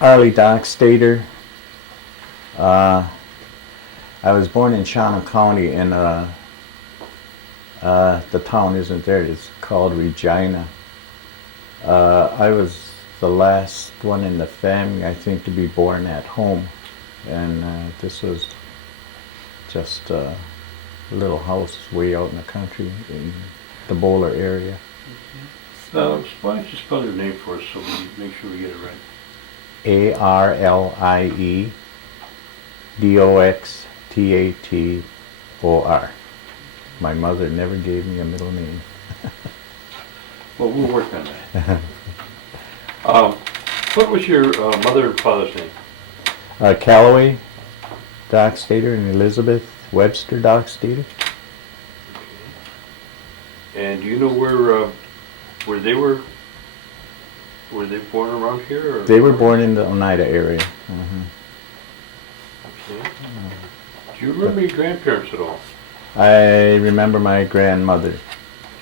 Arlie Doxtator. Uh, I was born in Shannon County, and the town isn't there. It's called Regina. I was the last one in the family, I think, to be born at home, and this was just a little house way out in the country in the Bowler area. Why don't you spell your name for us so we make sure we get it right? ArlieDoxtator. My mother never gave me a middle name. Well, we'll work on that. What was your mother and father's name? Callaway Doxtator and Elizabeth Webster Doxtator. Okay. And do you know where they were? Were they born around here? Or they were born in the Oneida area. Okay. Do you remember your grandparents at all? I remember my grandmother.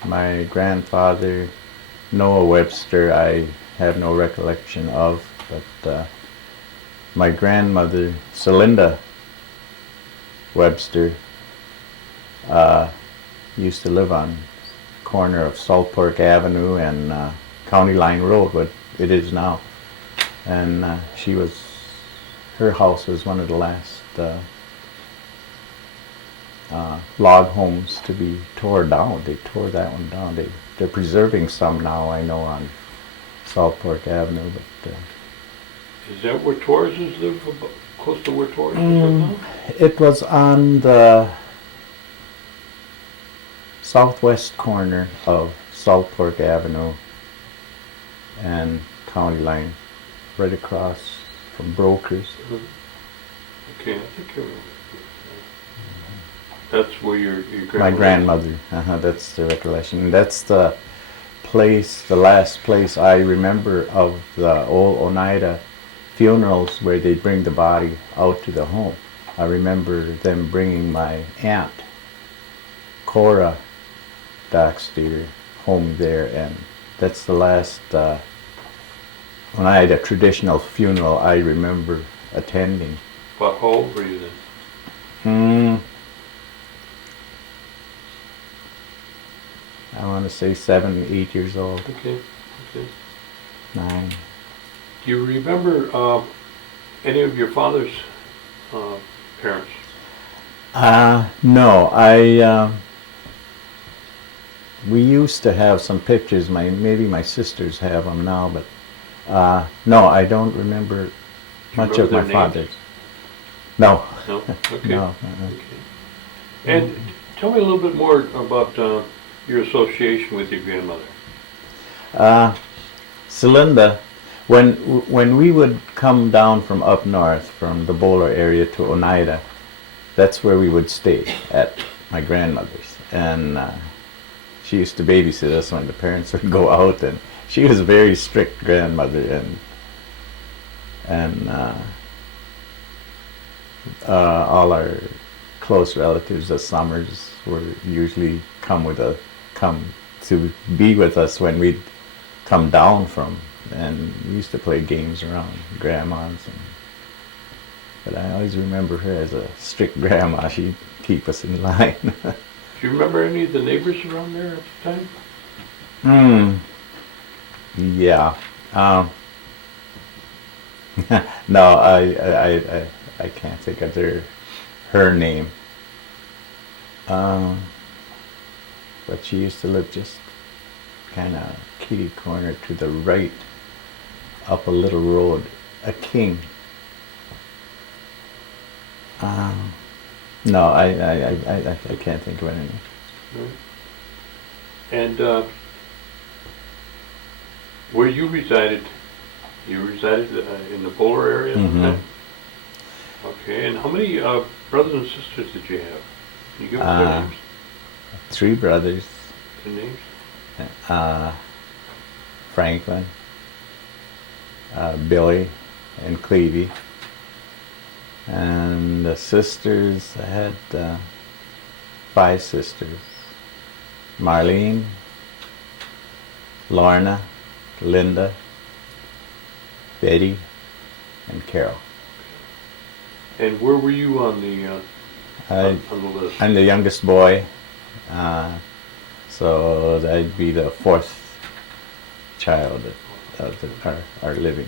My grandfather, Noah Webster, I have no recollection of, but my grandmother, Celinda Webster, used to live on the corner of Salt Pork Avenue and County Line Road, what it is now. And her house was one of the last log homes to be torn down. They tore that one down. They're preserving some now, I know, on Salt Pork Avenue. But is that where Torres's live? Close to where Torres live now? It was on the southwest corner of Salt Pork Avenue and County Line, right across from Brokers. Okay, I think I remember. That's where your grandmother... My grandmother, that's the recollection. That's the place, the last place I remember of the old Oneida funerals where they bring the body out to the home. I remember them bringing my aunt, Cora Doxtator, home there, and that's the last Oneida traditional funeral I remember attending. But how old were you then? I want to say 7, 8 years old. Okay. 9. Do you remember any of your father's parents? No, we used to have some pictures. Maybe my sisters have them now, but no, I don't remember much of my father's. No. No? Okay. No. Okay. And tell me a little bit more about your association with your grandmother. Celinda, when we would come down from up north, from the Bowler area to Oneida, that's where we would stay, at my grandmother's. And she used to babysit us when the parents would go out, and she was a very strict grandmother, and all our close relatives, the Summers, were usually come to be with us when we'd come down from, and we used to play games around grandma's. But I always remember her as a strict grandma. She'd keep us in line. Do you remember any of the neighbors around there at the time? Yeah. No, I can't think of her name. But she used to live just kind of kitty corner to the right, up a little road, a King. No, I can't think of anything. And where you resided in the Bowler area? Mm-hmm. Okay, and how many brothers and sisters did you have? Can you give us their names? 3 brothers. Their names? Franklin, Billy, and Clevie. And the sisters, I had 5 sisters. Marlene, Lorna, Linda, Betty, and Carol. And where were you on the on the list? I'm the youngest boy, so I'd be the fourth child of our living.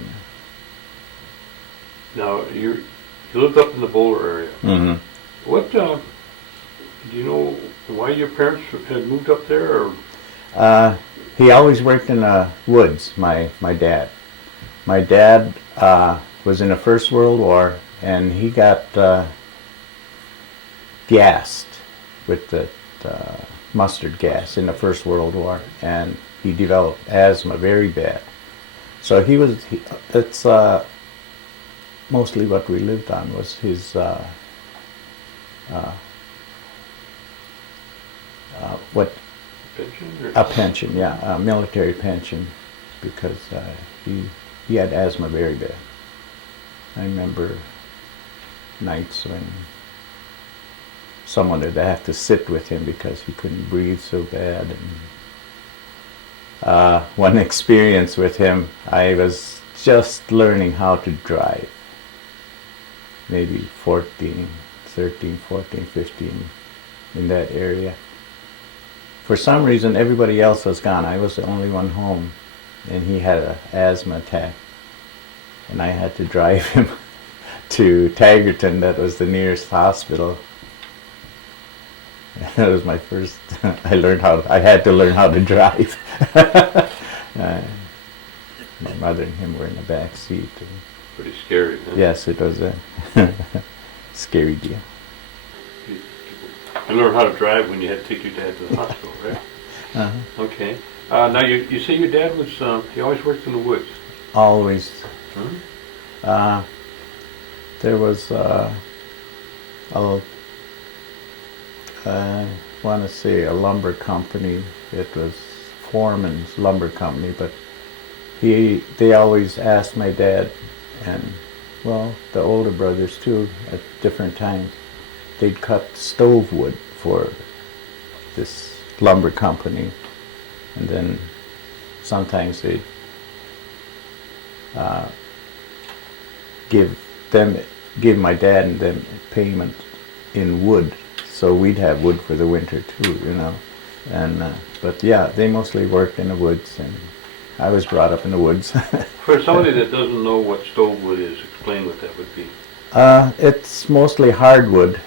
Now you lived up in the Boulder area. Mm-hmm. What do you know why your parents had moved up there? Or? He always worked in the woods. My dad. My dad was in the First World War, and he got gassed with the mustard gas in the First World War, and he developed asthma very bad. So that's mostly what we lived on was his Pension? Or? a pension, yeah, a military pension, because he had asthma very bad. I remember nights when someone would have to sit with him because he couldn't breathe so bad. And one experience with him, I was just learning how to drive. Maybe 13, 14, 15, in that area. For some reason, everybody else was gone. I was the only one home, and he had an asthma attack. And I had to drive him to Taggerton, that was the nearest hospital. That was my first, I had to learn how to drive. My mother and him were in the back seat. Pretty scary, huh? Yes, it was a scary deal. You learned how to drive when you had to take your dad to the hospital, right? Uh-huh. Okay. Now you say your dad was, he always worked in the woods. Always. Huh? There was I want to say a lumber company. It was Foreman's Lumber Company, but they always asked my dad, and well, the older brothers too, at different times, they'd cut stove wood for this lumber company, and then sometimes they'd give my dad and them payment in wood, so we'd have wood for the winter too, you know. And but yeah, they mostly worked in the woods, and I was brought up in the woods. For somebody that doesn't know what stove wood is, explain what that would be. It's mostly hardwood,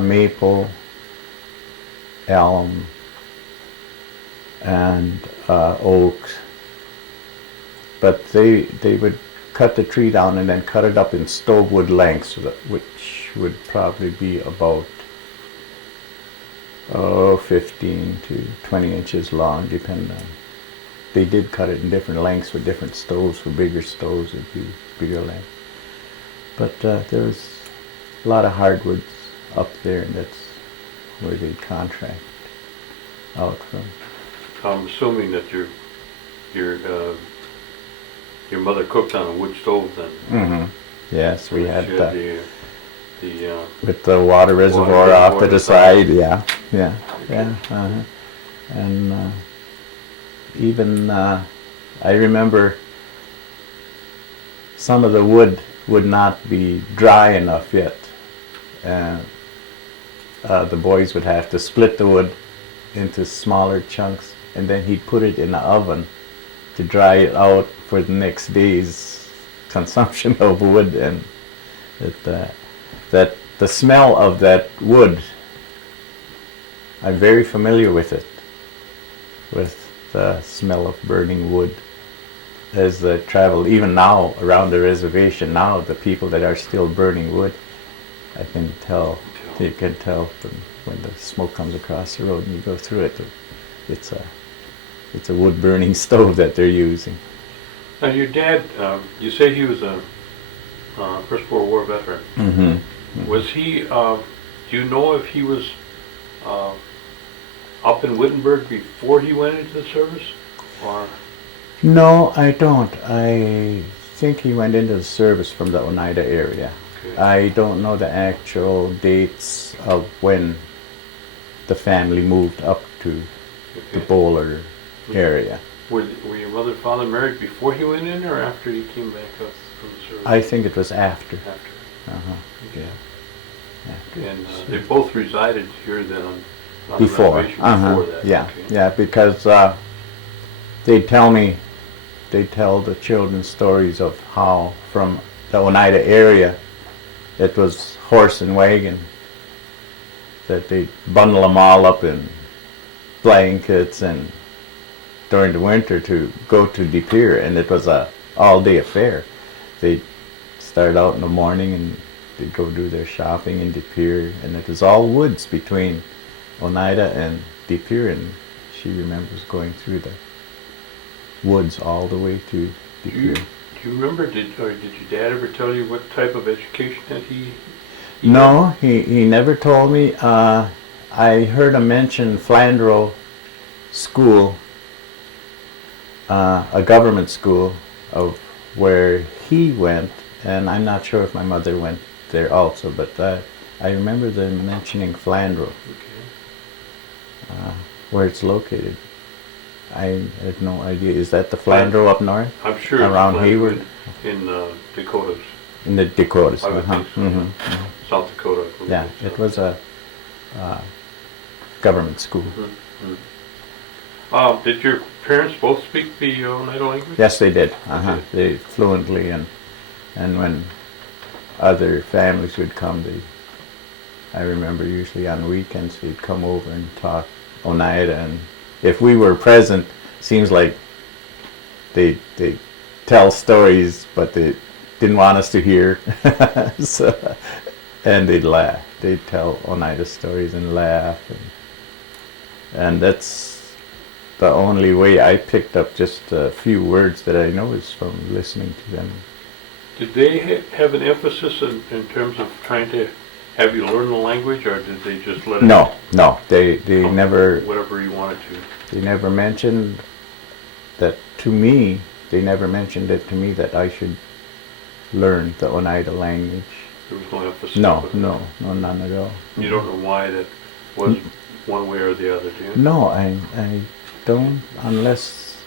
maple, elm, and oak. But they would cut the tree down and then cut it up in stove wood lengths, which would probably be about 15 to 20 inches long, depending on. They did cut it in different lengths with different stoves. For bigger stoves, it'd be bigger length. But there was a lot of hardwoods up there, and that's where they contract out from. I'm assuming that your mother cooked on a wood stove then. Mm-hmm. Yes, we had the with the water reservoir off to the side. Yeah. Uh-huh. And even I remember some of the wood would not be dry enough yet, and the boys would have to split the wood into smaller chunks, and then he'd put it in the oven to dry it out for the next day's consumption of wood. And that the smell of that wood, I'm very familiar with it, with the smell of burning wood. As I travel, even now around the reservation, now the people that are still burning wood, I can tell, you can tell from when the smoke comes across the road and you go through it, it's a wood burning stove that they're using. Now your dad, you say he was a First World War veteran. Mm-hmm. Mm-hmm. Was he, do you know if he was up in Wittenberg before he went into the service? Or? No, I don't. I think he went into the service from the Oneida area. Okay. I don't know the actual dates of when the family moved up to the Boulder area. Were your mother and father married before he went in or after he came back up from the service? I think it was after. After. Uh-huh. Okay. Yeah. After. And they both resided here then on the Before. reservation Uh-huh. before that? Yeah. Okay. Yeah, because they tell the children stories of how from the Oneida area it was horse and wagon, that they bundle them all up in blankets and during the winter to go to De Pere, and it was a all-day affair. They'd start out in the morning and they'd go do their shopping in De Pere, and it was all woods between Oneida and De Pere, and she remembers going through the woods all the way to De Pere. Do you remember, did your dad ever tell you what type of education that he No, he never told me. I heard him mention Flandreau School, a government school of where he went, and I'm not sure if my mother went there also, but I remember them mentioning Flandreau, where it's located. I have no idea. Is that the Flandreau up north? I'm sure around it's Hayward? in Dakotas, In the Dakotas. I would think so. Mhm. South Dakota. I believe Yeah, so. it was a government school. Did your parents both speak the Oneida language? Yes, they did. Okay. They fluently, and when other families would come, I remember usually on weekends they'd come over and talk Oneida, and if we were present, seems like they tell stories, but they didn't want us to hear. So, and they'd laugh. They'd tell Oneida stories and laugh, and that's the only way I picked up just a few words that I know is from listening to them. Did they have an emphasis in terms of trying to have you learn the language, or did they just let it No, they come never. whatever you wanted to? They never mentioned that to me. They never mentioned it to me that I should learn the Oneida language. There was no emphasis. No, with it. no, none at all. You don't know why that was one way or the other, do you? No, I don't, unless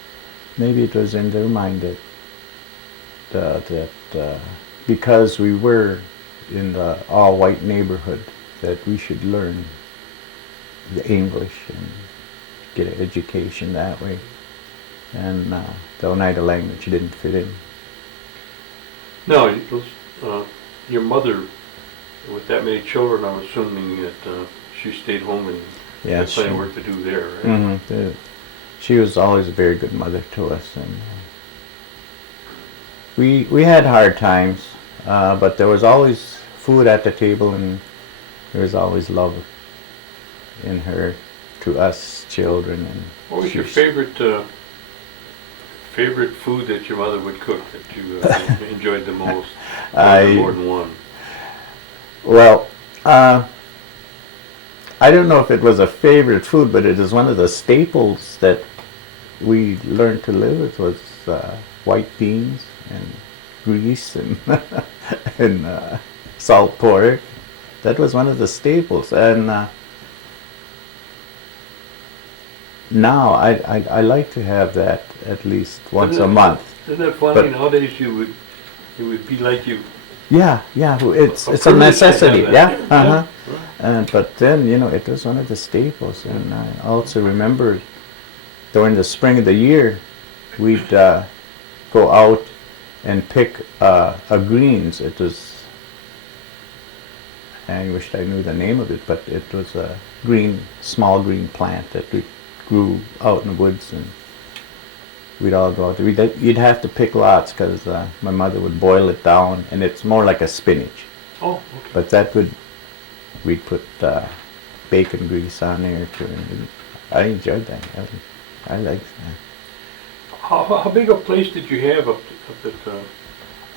maybe it was in their mind that because we were in the all-white neighborhood, that we should learn the English and get an education that way. And the Oneida language didn't fit in. No, it was, your mother, with that many children, I'm assuming that she stayed home and had plenty of work to do there, right? Mm-hmm. She was always a very good mother to us, and we had hard times, but there was always food at the table, and there was always love in her to us children. And what was your favorite food that your mother would cook that you enjoyed the most? More than one. Well, I don't know if it was a favorite food, but it is one of the staples that we learned to live with, was white beans and grease and and salt pork. That was one of the staples, and now I like to have that at least once a month. Isn't that funny? Nowadays you would be like you. Yeah, it's a necessity. Yeah, but then it was one of the staples, and I also remember during the spring of the year we'd go out and pick a greens. It was, I wished I knew the name of it, but it was a small green plant that we grew out in the woods, and we'd all go out there. You'd have to pick lots because my mother would boil it down, and it's more like a spinach. Oh, okay. But we'd put bacon grease on there too, and I enjoyed that. I liked that. How big a place did you have up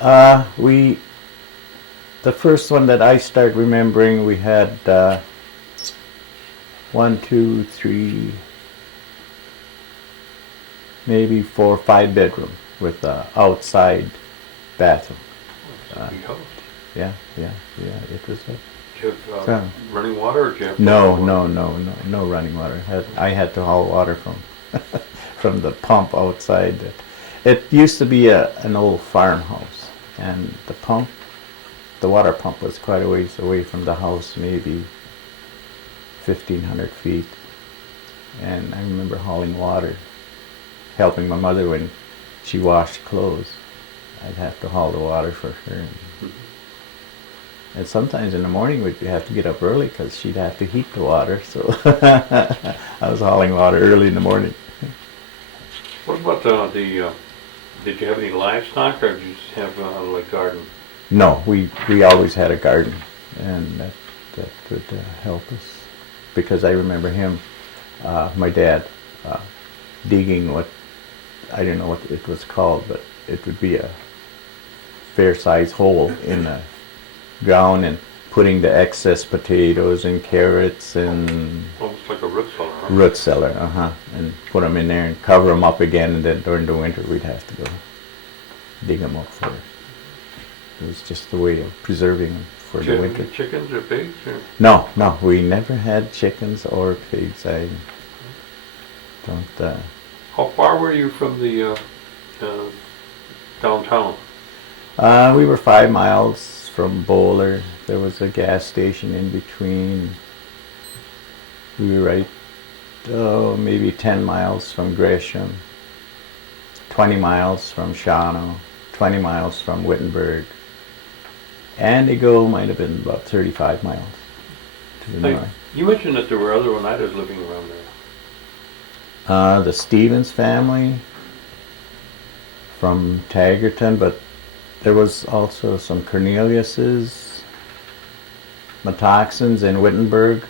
at? The first one that I start remembering, we had 1, 2, 3, maybe 4 or 5 bedroom with an outside bathroom. That's a big house. Yeah. It was a. Did you have running water, or did you have? No running water. I had to haul water from the pump outside. It used to be an old farmhouse, and the water pump was quite a ways away from the house, maybe 1,500 feet. And I remember hauling water, helping my mother when she washed clothes. I'd have to haul the water for her. And sometimes in the morning we'd have to get up early because she'd have to heat the water. So I was hauling water early in the morning. What about did you have any livestock, or did you just have like garden? No, we always had a garden, and that would help us. Because I remember him, my dad, digging I don't know what it was called, but it would be a fair-sized hole in the ground and putting the excess potatoes and carrots and Almost like a root cellar, huh? root cellar, and put them in there and cover them up again, and then during the winter we'd have to go dig them up for it. It was just a way of preserving them for the winter. Chickens or pigs? Or? No, we never had chickens or pigs. I don't. How far were you from the downtown? We were 5 miles from Bowler. There was a gas station in between. We were right, maybe 10 miles from Gresham, 20 miles from Shawano, 20 miles from Wittenberg. Antigo might have been about 35 miles to the north. You mentioned that there were other Oneidas living around there. The Stevens family from Taggerton, but there was also some Corneliuses, Matoxins in Wittenberg.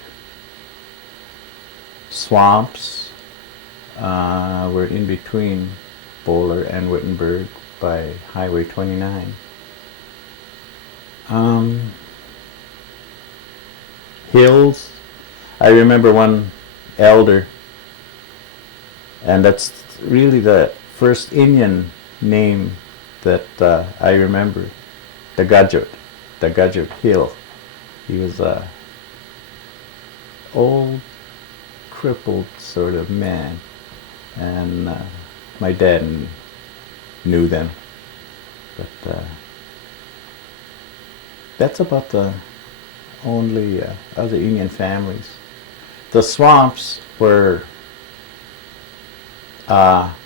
Swamps were in between Bowler and Wittenberg by Highway 29. Hills. I remember one elder, and that's really the first Indian name that I remember, the Gudget Hill. He was a old, crippled sort of man, and my dad knew them, but that's about the only other Indian families. The Swamps were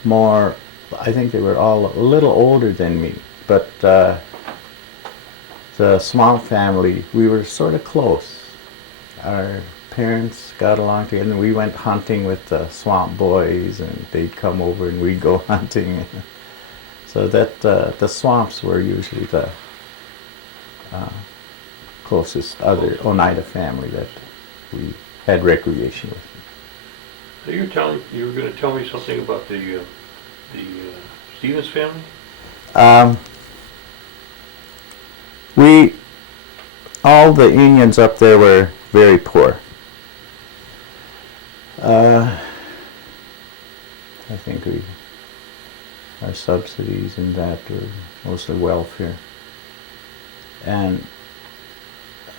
more, I think they were all a little older than me, but the Swamp family, we were sort of close. Our parents got along together, and we went hunting with the Swamp boys, and they'd come over and we'd go hunting. So that the Swamps were usually the closest other Oneida family that we had recreation with. So you were going to tell me something about the Stevens family? All the Indians up there were very poor. I think our subsidies and that were mostly welfare. And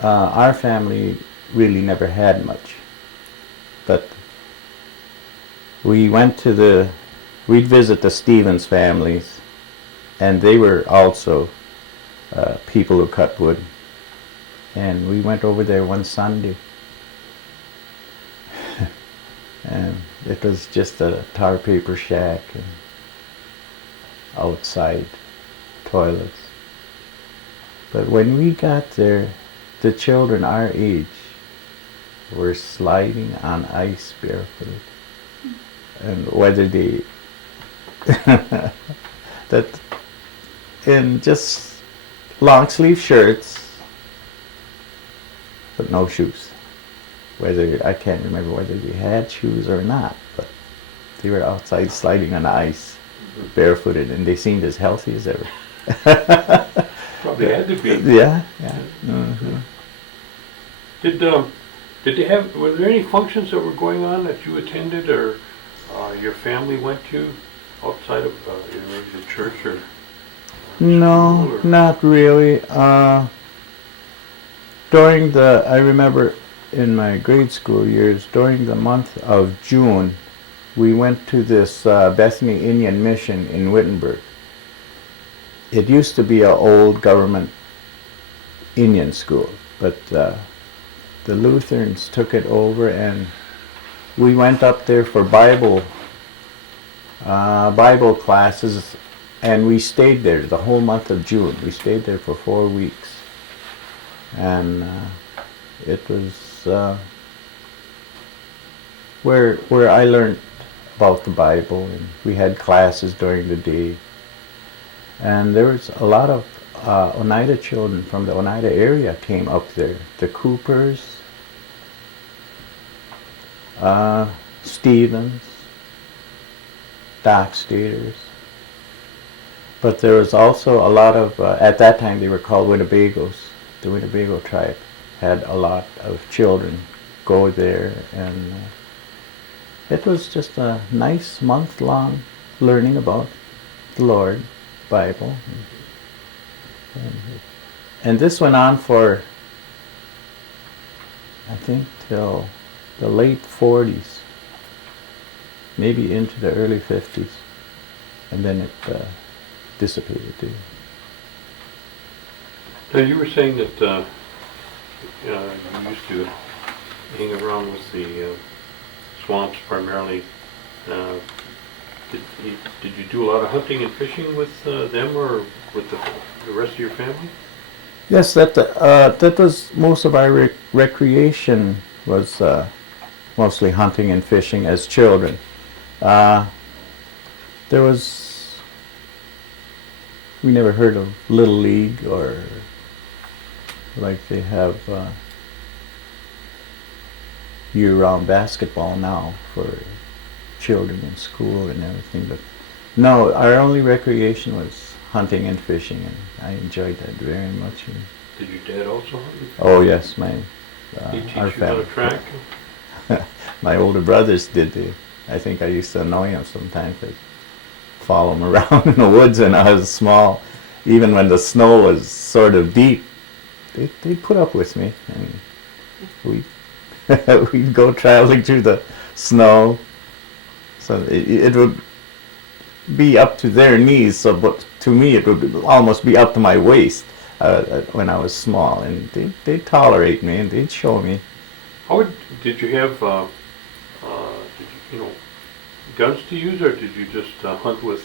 our family really never had much. But we'd visit the Stevens families, and they were also people who cut wood. And we went over there one Sunday, and it was just a tar paper shack and outside toilets. But when we got there, the children our age were sliding on ice barefooted. And whether they that in just long sleeve shirts but no shoes. I can't remember whether they had shoes or not, but they were outside sliding on the ice barefooted, and they seemed as healthy as ever. Probably had to be. Yeah. Mm-hmm. Were there any functions that were going on that you attended or your family went to outside of maybe the church or? No, not really. I remember in my grade school years, during the month of June, we went to this Bethany Indian Mission in Wittenberg. It used to be an old government Indian school, but the Lutherans took it over, and we went up there for Bible classes, and we stayed there the whole month of June. We stayed there for 4 weeks, and it was where I learned about the Bible, and we had classes during the day. And there was a lot of Oneida children from the Oneida area came up there. The Coopers, Stevens, Doxtators. But there was also a lot of, at that time they were called Winnebagos. The Winnebago tribe had a lot of children go there, and it was just a nice month-long learning about the Lord, Bible. And this went on for, I think, till the late 40s, maybe into the early 50s, and then it dissipated too. Now you were saying that you used to hang around with the swamps primarily. Did you do a lot of hunting and fishing with them, or with the rest of your family? Yes, that was most of our recreation was mostly hunting and fishing as children. We never heard of Little League, or like they have year-round basketball now for children in school and everything. But no, our only recreation was hunting and fishing, and I enjoyed that very much. Did your dad also hunt? Oh yes, He teach our you how to family. track? My older brothers did. I think I used to annoy him sometimes. I'd follow him around in the woods when I was small. Even when the snow was sort of deep, they'd put up with me, and we'd go traveling through the snow. So it would be up to their knees, but to me it would almost be up to my waist when I was small, and they'd tolerate me, and they'd show me. Did you have guns to use, or did you just hunt with?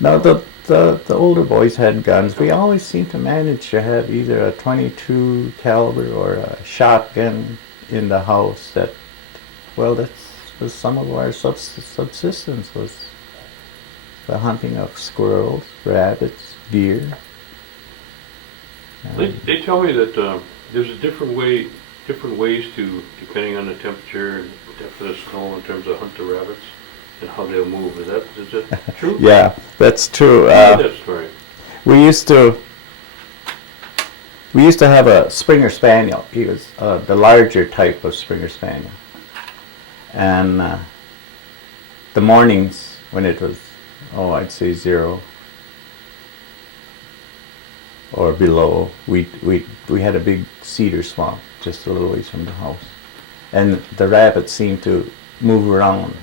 No, the older boys had guns. We always seemed to manage to have either a .22 caliber or a shotgun in the house. That was some of our subsistence, was the hunting of squirrels, rabbits, deer. They tell me that there's a different ways to, depending on the temperature and depth of the snow, in terms of hunt the rabbits and how they'll move. Is that true? Yeah, that's true. That story. We used to have a Springer Spaniel. He was the larger type of Springer Spaniel. And the mornings when it was, I'd say 0 or below, we had a big cedar swamp just a little ways from the house. And the rabbits seemed to move around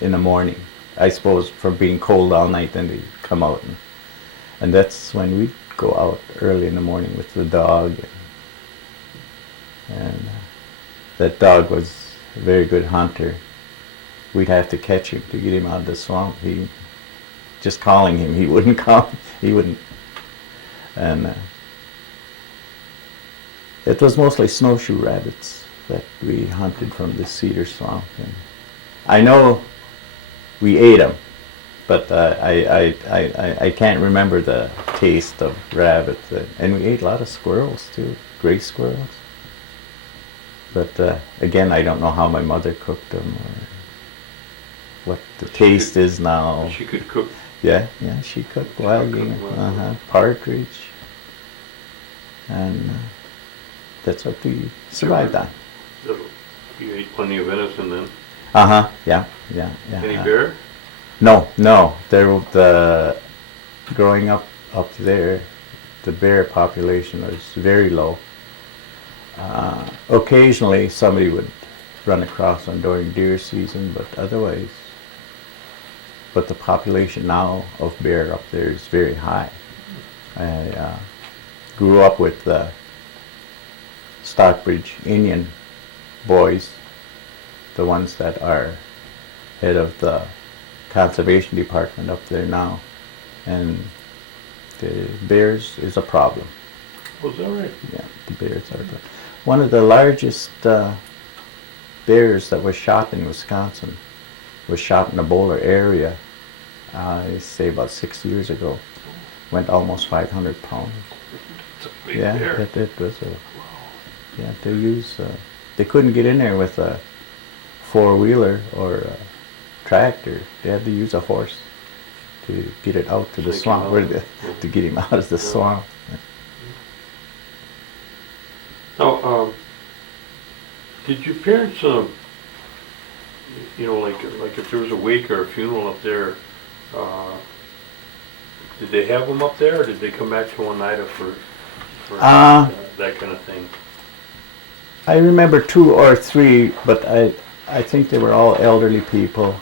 in the morning. I suppose from being cold all night, then they'd come out. And that's when we'd go out early in the morning with the dog. And that dog was a very good hunter. We'd have to catch him to get him out of the swamp. Just calling him, he wouldn't come. He wouldn't. And it was mostly snowshoe rabbits that we hunted from the cedar swamp. And I know we ate them, but I can't remember the taste of rabbits. And we ate a lot of squirrels too, gray squirrels. But again, I don't know how my mother cooked them or what the taste is now. She could cook. Yeah, she cooked wild game, partridge, and that's what we survived on. You ate plenty of venison then? Yeah. Any bear? No. Growing up there, the bear population was very low. Occasionally somebody would run across them during deer season, but otherwise but the population now of bear up there is very high. I grew up with the Stockbridge Indian boys, the ones that are head of the conservation department up there now, and the bears is a problem. Was that right? Yeah, the bears are one of the largest bears that was shot in Wisconsin. Was shot in the Bowler area, I say about 6 years ago. Went almost 500 pounds. It's a big Yeah, bear. it was a. Yeah, they use. They couldn't get in there with a four-wheeler or a tractor. They had to use a horse to get it out to the Take him swamp, out. to get him out of the swamp. Now, did your parents, you know, like if there was a wake or a funeral up there, did they have them up there, or did they come back to Oneida for that kind of thing? I remember 2 or 3, but I think they were all elderly people.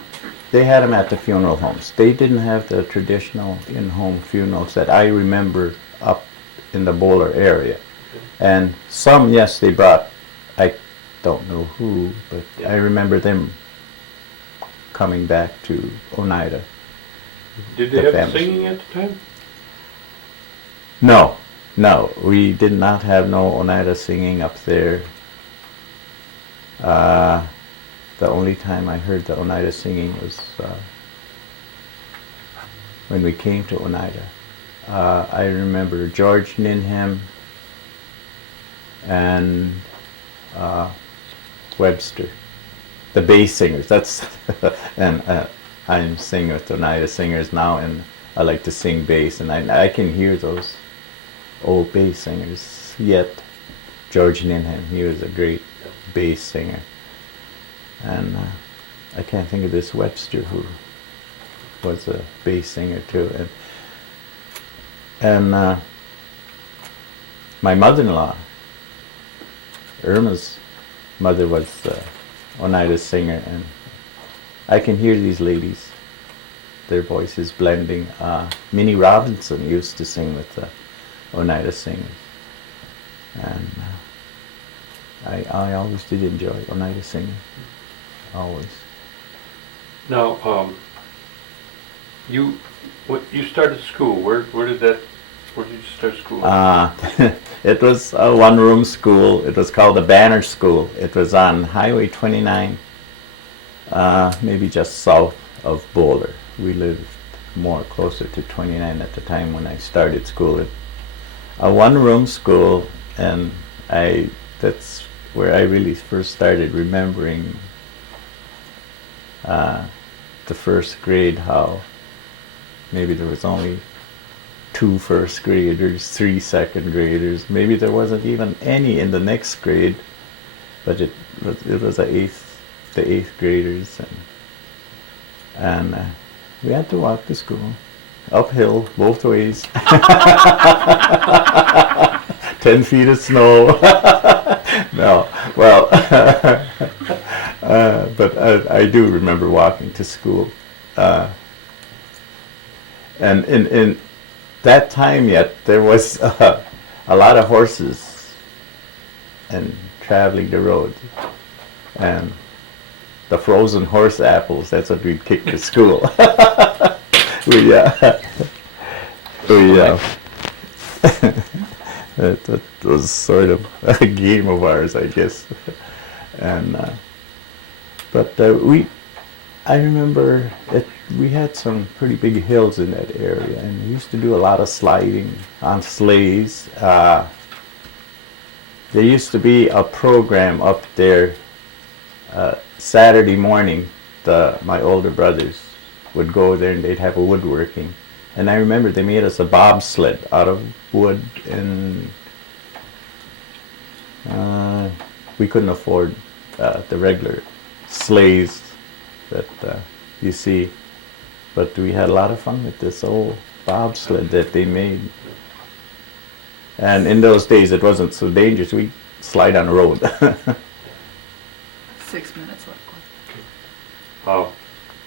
They had them at the funeral homes. They didn't have the traditional in-home funerals that I remember up in the Bowler area. And some, yes, they brought, I don't know who, but I remember them coming back to Oneida. Did they have singing at the time? No, we did not have no Oneida singing up there. The only time I heard the Oneida singing was when we came to Oneida. I remember George Ninham and Webster, the bass singers. That's and I'm singing with Oneida singers now, and I like to sing bass, and I can hear those old bass singers. Yet George Ninham, he was a great bass singer, and I can't think of this Webster, who was a bass singer too, and my mother-in-law, Irma's mother, was Oneida singer, and I can hear these ladies, their voices blending. Minnie Robinson used to sing with the Oneida singers, and I always did enjoy Oneida singing, always. Now, you started school. Where did you start school? It was a one-room school. It was called the Banner School. It was on Highway 29, maybe just south of Boulder. We lived more closer to 29 at the time when I started school. A one-room school, and that's where I really first started remembering the first grade, how maybe there was only 2 first graders, 3 second graders. Maybe there wasn't even any in the next grade, but it was the eighth graders, and we had to walk to school uphill both ways. 10 feet of snow. No, well, but I do remember walking to school, and in that time yet there was a lot of horses and traveling the road, and the frozen horse apples, that's what we'd kick to school. That was sort of a game of ours, I guess. And I remember we had some pretty big hills in that area, and we used to do a lot of sliding on sleighs. There used to be a program up there Saturday morning. My older brothers would go there, and they'd have a woodworking. And I remember they made us a bobsled out of wood, and we couldn't afford the regular sleighs that you see, but we had a lot of fun with this old bobsled that they made. And in those days it wasn't so dangerous. We slide on the road. 6 minutes left.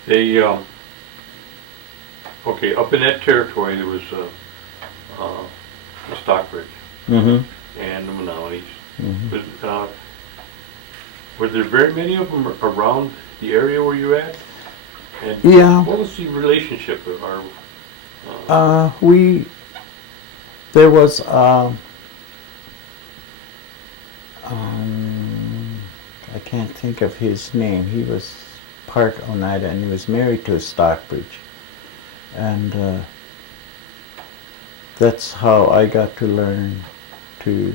They Okay, up in that territory there was the Stockbridge Mm-hmm. and the Menominee. Mm-hmm. But, were there very many of them around the area where you're at? And Yeah. what was the relationship of our? There was I can't think of his name. He was part Oneida and he was married to a Stockbridge, and that's how I got to learn to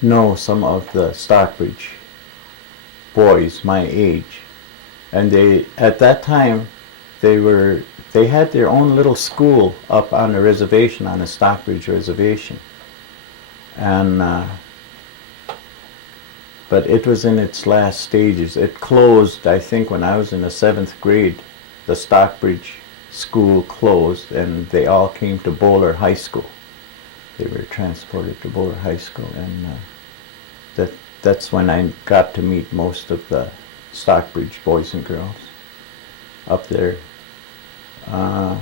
know some of the Stockbridge boys my age. And they, at that time, they had their own little school up on the reservation, on the Stockbridge reservation. And but it was in its last stages. It closed, I think, when I was in the 7th grade. The Stockbridge school closed, and they all came to Bowler High School. They were transported to Bowler High School, and that's when I got to meet most of the Stockbridge boys and girls up there. The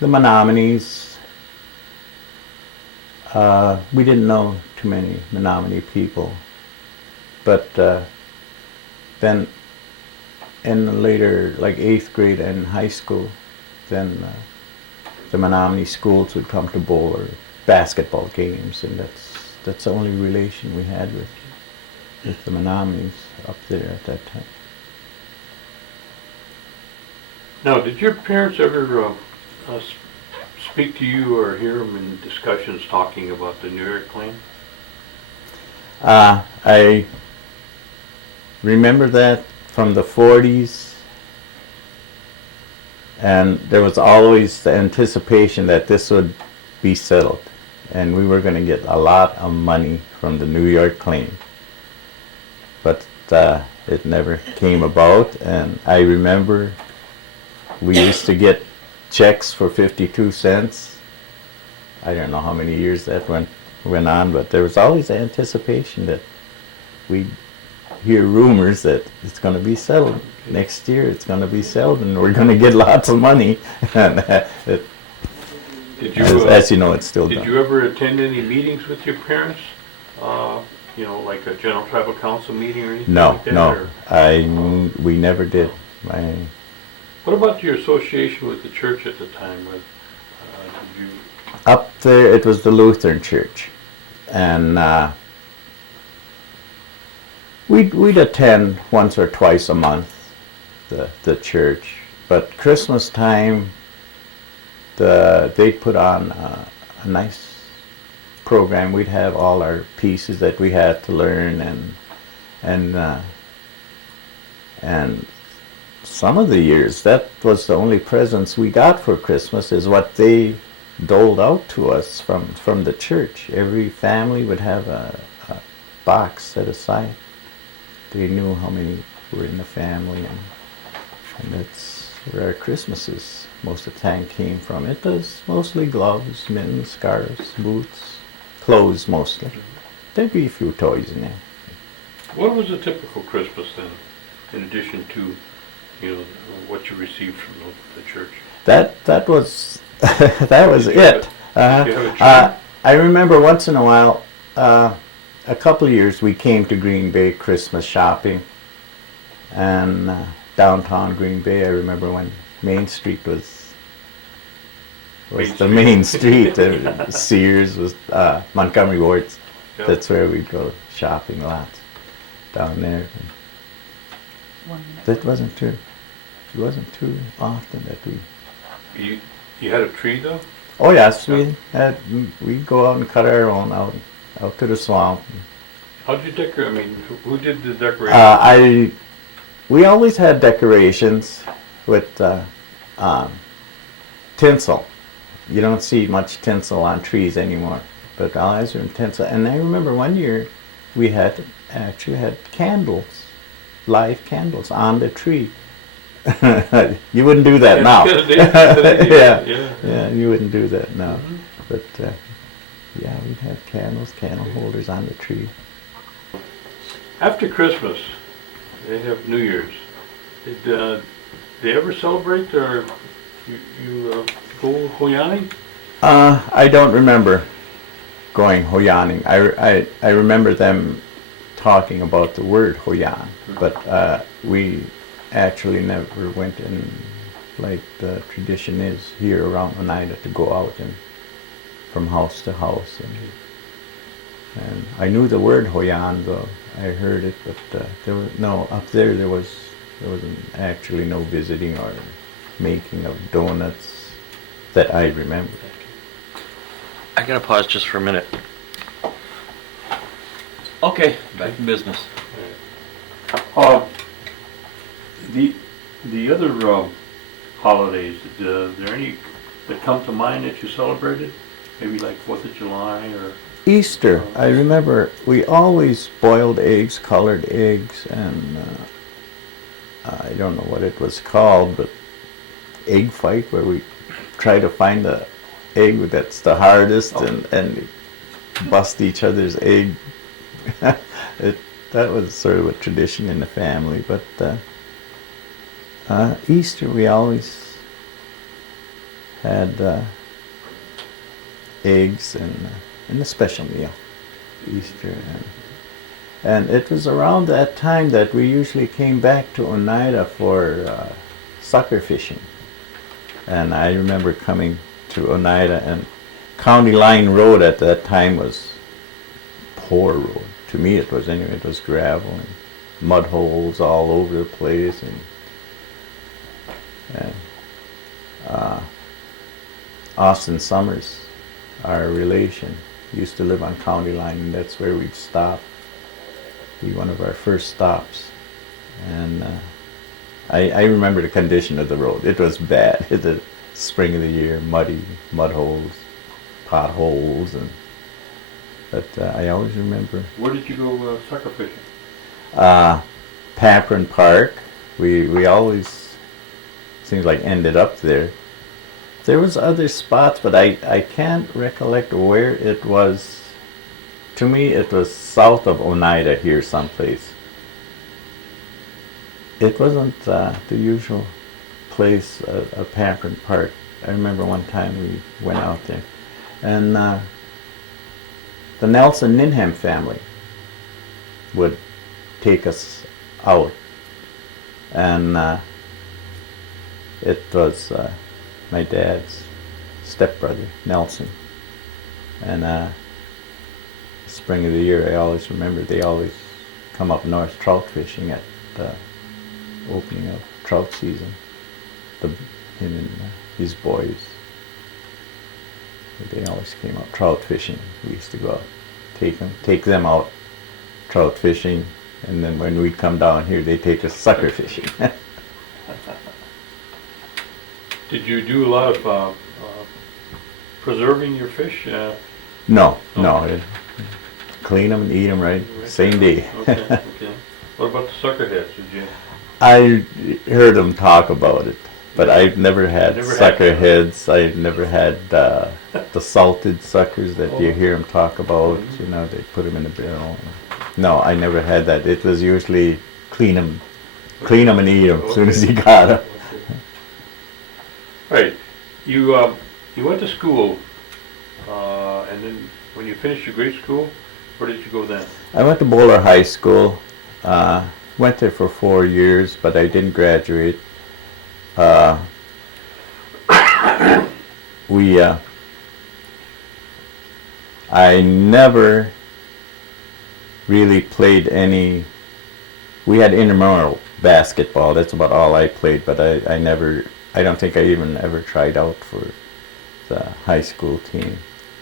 Menominees, we didn't know too many Menominee people, but then in the later, like 8th grade and high school, then the Menominee schools would come to Bowler, basketball games, and that's the only relation we had with the Menominees up there at that time. Now, did your parents ever speak to you or hear them in discussions talking about the New York claim? I remember that from the 40s, and there was always the anticipation that this would be settled, and we were going to get a lot of money from the New York claim. But it never came about, and I remember we used to get checks for 52 cents. I don't know how many years that went on, but there was always the anticipation that we'd hear rumors that it's going to be settled. Next year it's going to be settled and we're going to get lots of money. And as you know, it's still done. Did you ever attend any meetings with your parents? Like a general tribal council meeting or anything like that? No, we never did. What about your association with the church at the time? Did you? Up there, it was the Lutheran church, and we'd attend once or twice a month the church. But Christmas time, they'd put on a nice program. We'd have all our pieces that we had to learn, and some of the years that was the only presents we got for Christmas is what they doled out to us from the church. Every family would have a box set aside. They knew how many were in the family, and that's where our Christmases most of the time came from. It was mostly gloves, mittens, scarves, boots, clothes mostly. There'd be a few toys in there. What was a typical Christmas then, in addition to what you received from the church? That was that was it. I remember once in a while, a couple of years we came to Green Bay Christmas shopping, and downtown Green Bay. I remember when Main Street was the main street. Sears was Montgomery Ward's. Yep. That's where we'd go shopping a lot down there. That wasn't too. It wasn't too often that we. You had a tree though? Oh yes, we'd go out and cut our own out to the swamp. How'd you decorate? I mean, who did the decorations? We always had decorations with tinsel. You don't see much tinsel on trees anymore, but always in tinsel. And I remember one year we actually had candles, live candles on the tree. You wouldn't do that now. Yeah, you wouldn't do that now. Mm-hmm. But we'd have candle holders on the tree. After Christmas, they have New Year's. Did they ever celebrate or you go hoyaning? I don't remember going hoyaning. I remember them talking about the word hoyan, but we actually never went in like the tradition is here around Oneida to go out and from house to house. And I knew the word hoyan though. I heard it, but there was no up there. There wasn't actually no visiting or making of donuts that I remember. I gotta pause just for a minute. Okay, back to business. The other holidays, are there any that come to mind that you celebrated? Maybe like 4th of July or... Easter, I remember we always boiled eggs, colored eggs, and I don't know what it was called, but egg fight where we try to find the egg that's the hardest and bust each other's egg. That was sort of a tradition in the family, but Easter we always had eggs and a special meal, Easter. And it was around that time that we usually came back to Oneida for sucker fishing. And I remember coming to Oneida, and County Line Road at that time was poor road. To me it was anyway. It was gravel and mud holes all over the place. And Austin Summers, our relation, used to live on County Line, and that's where we'd stop. Be one of our first stops. And I remember the condition of the road. It was bad. The spring of the year, muddy, mud holes, potholes, but I always remember. Where did you go sucker fishing? Pamprin Park. We always seems like ended up there. There was other spots, but I can't recollect where it was. To me, it was south of Oneida here someplace. It wasn't the usual place of Pamprin Park. I remember one time we went out there. And the Nelson Ninham family would take us out. And it was my dad's stepbrother, Nelson. And spring of the year, I always remember they always come up north trout fishing at the opening of trout season. Him and his boys, they always came out trout fishing. We used to go out, take them out trout fishing, and then when we'd come down here, they take us sucker fishing. Did you do a lot of preserving your fish? No. Clean them and eat them right same day. Okay. What about the sucker heads? Did you? I heard them talk about it, but I've never had sucker heads. I've never had the salted suckers that you hear them talk about. Mm-hmm. You know, they put them in the barrel. No, I never had that. It was usually clean them and eat them as soon as you got them. Right. You went to school, and then when you finished your grade school, where did you go then? I went to Bowler High School. Went there for 4 years, but I didn't graduate. I never really played any. We had intramural basketball. That's about all I played, but I don't think I even ever tried out for the high school team.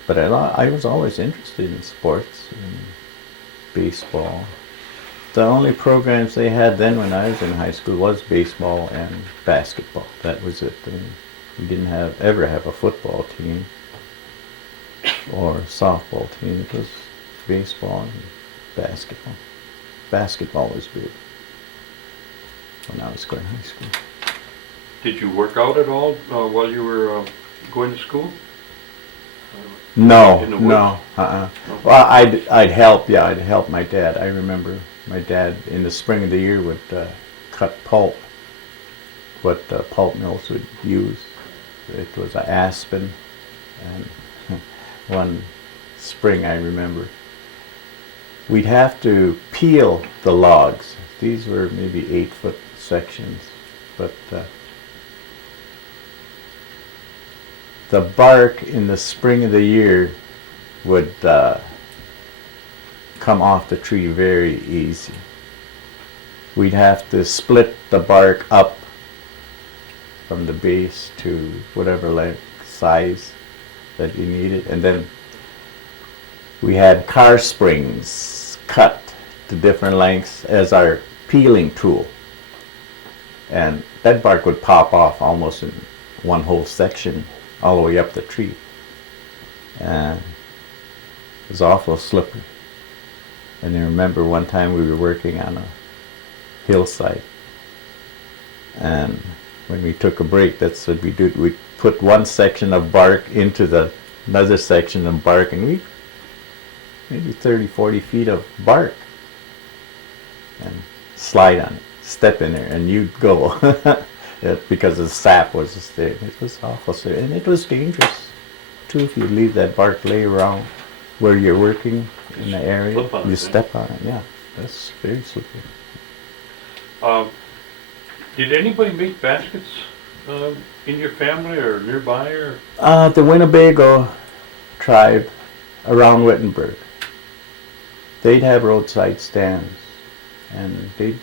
But I was always interested in sports, and baseball. The only programs they had then when I was in high school was baseball and basketball. That was it. I mean, we didn't ever have a football team or softball team. It was baseball and basketball. Basketball was big when I was going to high school. Did you work out at all while you were going to school? No. Well, I'd help. Yeah, I'd help my dad. I remember my dad in the spring of the year would cut pulp what the pulp mills would use. It was an aspen, and one spring I remember, we'd have to peel the logs. These were maybe 8-foot sections, but the bark in the spring of the year would come off the tree very easy. We'd have to split the bark up from the base to whatever length size that you needed, and then we had car springs cut to different lengths as our peeling tool, and that bark would pop off almost in one whole section all the way up the tree, and it was awful slippery. And I remember one time we were working on a hillside, and when we took a break, that's what we did. We put one section of bark into another section of bark, and we maybe 30-40 feet of bark, and slide on it, step in there, and you'd go. Because the sap was just there. It was awful, and it was dangerous too. If you leave that bark lay around where you're working in the area, you step on it. Yeah, that's very slippery. Did anybody make baskets in your family or nearby? Or The Winnebago tribe around Wittenberg, they'd have roadside stands, and they'd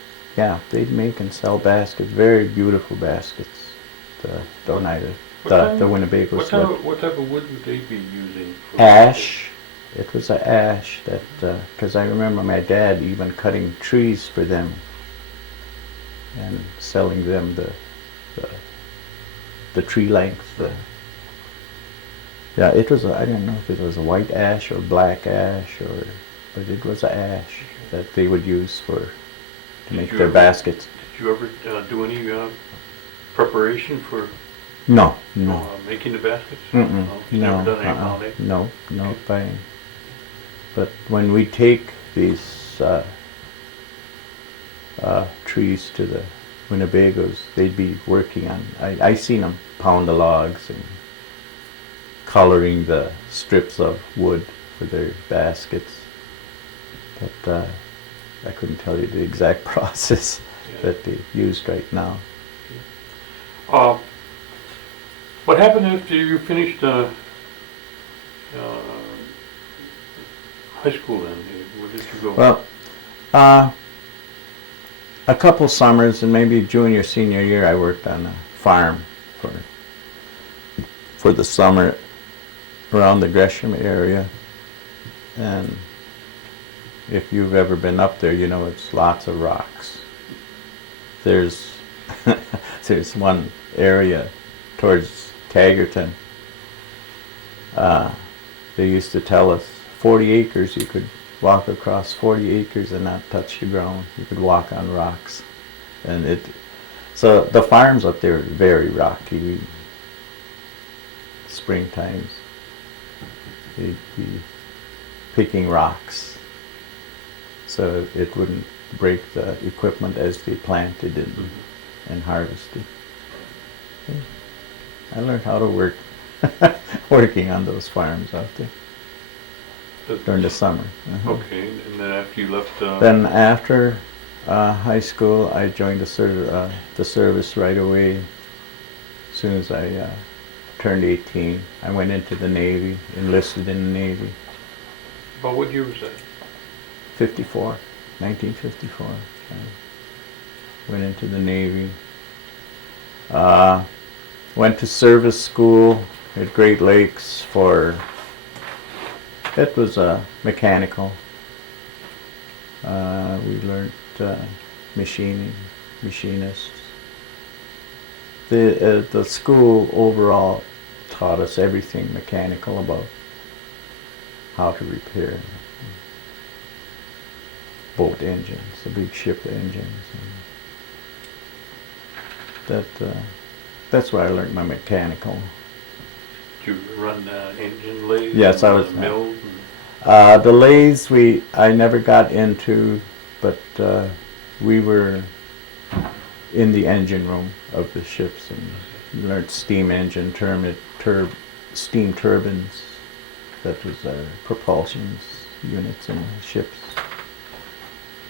make and sell baskets, very beautiful baskets. The Winnebagos. What type of wood would they be using? Ash. It was an ash that, because I remember my dad even cutting trees for them and selling them the tree length. It was. I don't know if it was a white ash or black ash, but it was an ash that they would use to make their baskets. Did you ever do any preparation for? No. Making the baskets? Mm-mm. You've never done any holiday? No. But when we take these trees to the Winnebagos, they'd be working on. I seen them pound the logs and coloring the strips of wood for their baskets. But I couldn't tell you the exact process that they used right now. What happened after you finished high school then? Where did you go? Well, a couple summers and maybe junior, senior year, I worked on a farm for the summer around the Gresham area. And if you've ever been up there, you know it's lots of rocks. There's one area towards Tagerton. They used to tell us 40 acres, you could walk across 40 acres and not touch the ground. You could walk on rocks. So the farms up there are very rocky. Spring times, they'd be picking rocks so it wouldn't break the equipment as they planted and harvested. I learned how to work working on those farms out there during the summer. Okay, and then after you left... Then after high school, I joined the service right away. As soon as I turned 18, I went into the Navy, enlisted in the Navy. About what year was that? 1954. I went into the Navy. Went to service school at Great Lakes it was mechanical. We learned machinists. The school overall taught us everything mechanical about how to repair boat engines, the big ship engines. That's where I learned my mechanical. Did you run engine lathes? Yes, I was. Mills? The lathes I never got into, but we were in the engine room of the ships and learned steam engine, steam turbines. That was our propulsion units in the ships.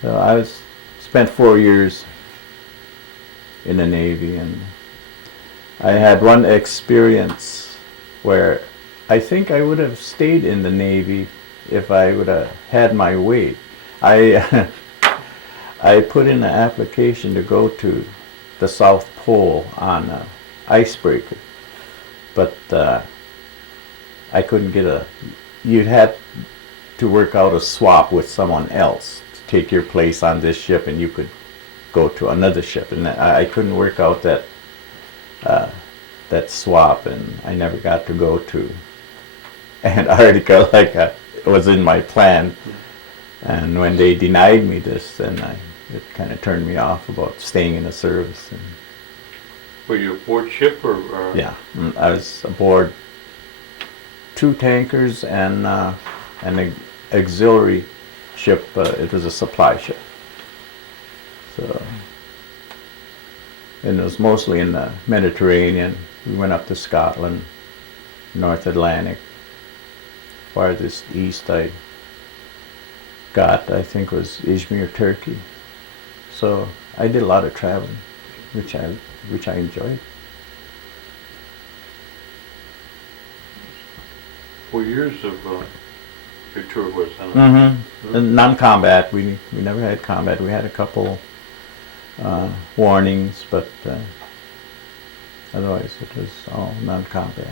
So I spent 4 years in the Navy, and I had one experience where I think I would have stayed in the Navy if I would have had my way. I I put in an application to go to the South Pole on an icebreaker, but I couldn't get you'd had to work out a swap with someone else to take your place on this ship, and you could go to another ship, and I couldn't work out that swap, and I never got to go to Antarctica like it was in my plan. And when they denied me this, then it kind of turned me off about staying in the service. And were you aboard ship or? Yeah, I was aboard 2 tankers and an auxiliary ship. It was a supply ship. So, and it was mostly in the Mediterranean. We went up to Scotland, North Atlantic. Farthest east I got, I think, was Izmir, Turkey. So I did a lot of traveling, which I enjoyed. 4 years of your tour was, huh? Mm-hmm. And non-combat. We never had combat. We had a couple warnings, but otherwise it was all non-combat.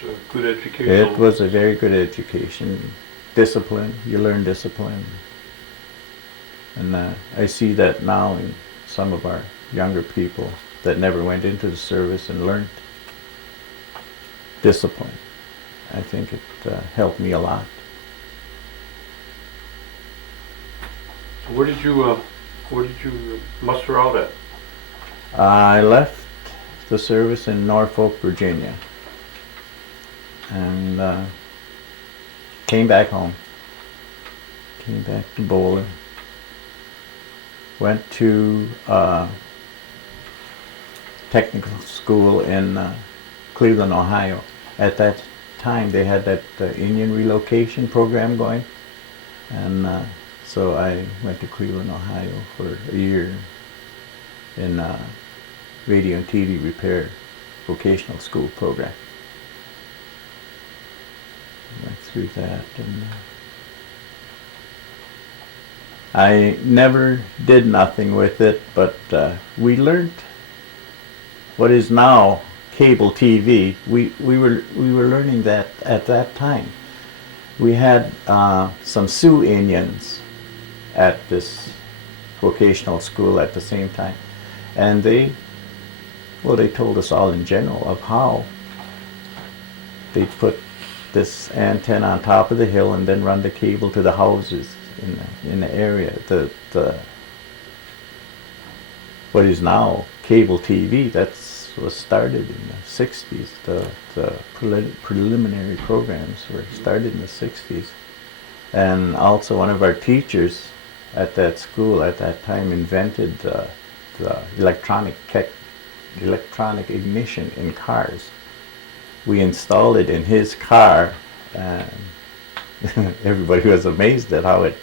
It was a good education. It was a very good education. Discipline. You learn discipline. And I see that now in some of our younger people that never went into the service and learned discipline. I think it helped me a lot. Where did you muster out at? I left the service in Norfolk, Virginia, and came back home. Came back to Bowling. Went to technical school in Cleveland, Ohio. At that time, they had that Indian relocation program going, and so I went to Cleveland, Ohio for a year in radio and TV repair vocational school program. Went through that, and I never did nothing with it, but we learned what is now cable TV. We were learning that at that time. We had some Sioux Indians at this vocational school at the same time, and they told us all in general of how they put this antenna on top of the hill and then run the cable to the houses in the area. The what is now cable TV, was started in the 60s. The preliminary programs were started in the 60s. And also one of our teachers at that school at that time invented the electronic ignition in cars. We installed it in his car, and everybody was amazed at how it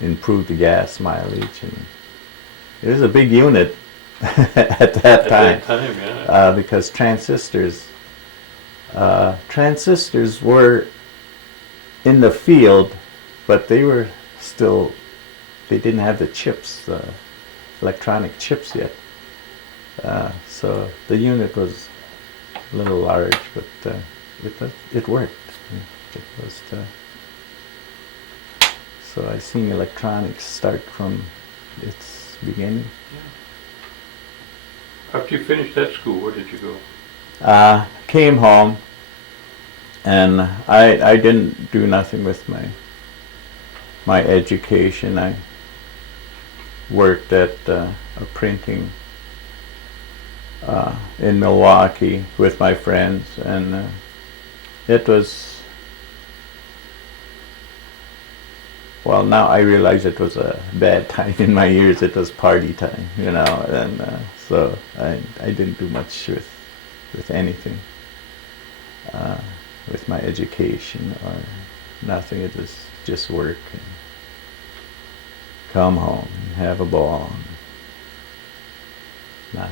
improved the gas mileage. And it was a big unit at that time. Yeah. Because transistors were in the field, but they didn't have the chips, the electronic chips yet. So the unit was a little large, but it worked. It was so I seen electronics start from its beginning. After you finished that school, where did you go? Came home, and I didn't do nothing with my education. I worked at a printing in Milwaukee with my friends, and it was well, now I realize it was a bad time in my years. It was party time, you know, and so I didn't do much with anything, with my education or nothing. It was just work and come home and have a ball. Not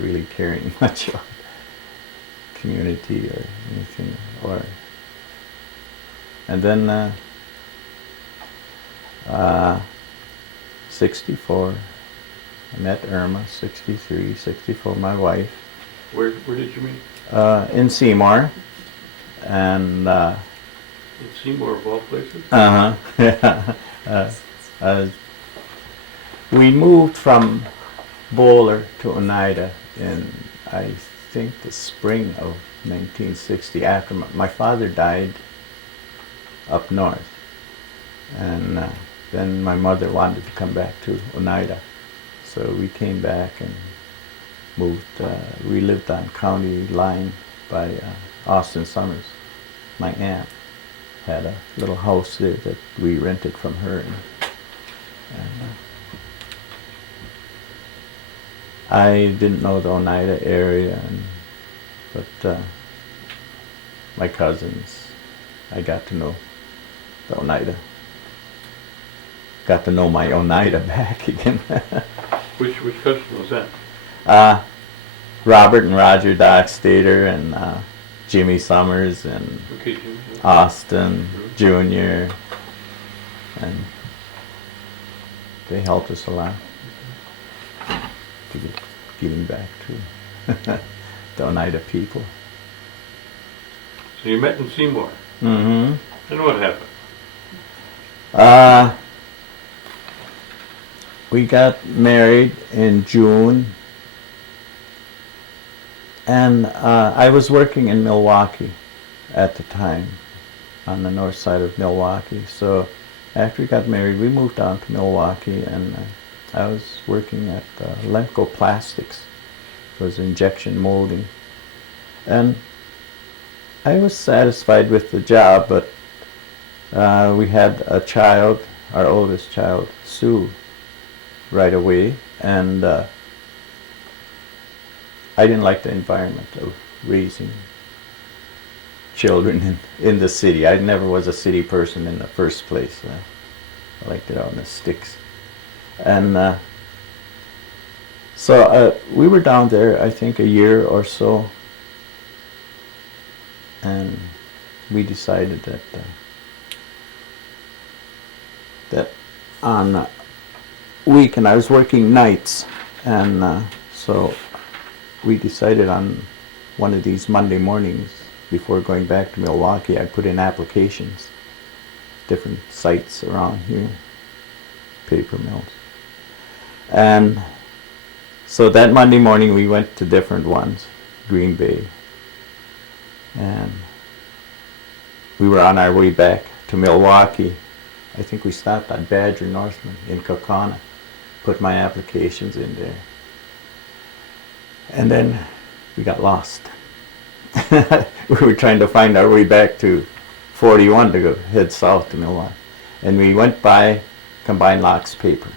really caring much about community or anything, and then 64, I met Irma. 63, 64, my wife. Where did you meet? In Seymour, and In Seymour, of all places? yeah. We moved from Bowler to Oneida in, I think, the spring of 1960, after my father died up north, and then my mother wanted to come back to Oneida, so we came back and moved. We lived on county line by Austin Summers. My aunt had a little house there that we rented from her, and I didn't know the Oneida area, but my cousins, I got to know the Oneida. Got to know my Oneida back again. Which cousin was that? Robert and Roger Doxtator, and Jimmy Summers, and Okay, Jimmy. Austin Jr., and they helped us a lot to getting back to the Oneida people. So you met in Seymour. Mm-hmm. And what happened? We got married in June, and I was working in Milwaukee at the time, on the north side of Milwaukee. So after we got married, we moved down to Milwaukee, and I was working at Lemco Plastics. It was injection molding, and I was satisfied with the job, but we had a child, our oldest child, Sue, right away, and I didn't like the environment of raising children in the city. I never was a city person in the first place. I liked it out in the sticks. And so we were down there, I think, a year or so, and we decided that on weekend, I was working nights, and so we decided on one of these Monday mornings before going back to Milwaukee, I put in applications, different sites around here, paper mills. And so that Monday morning we went to different ones, Green Bay, and we were on our way back to Milwaukee. I think we stopped at Badger Northman in Kokana, put my applications in there, and then we got lost. We were trying to find our way back to 41 to go head south to Milwaukee, and we went by Combined Locks Paper,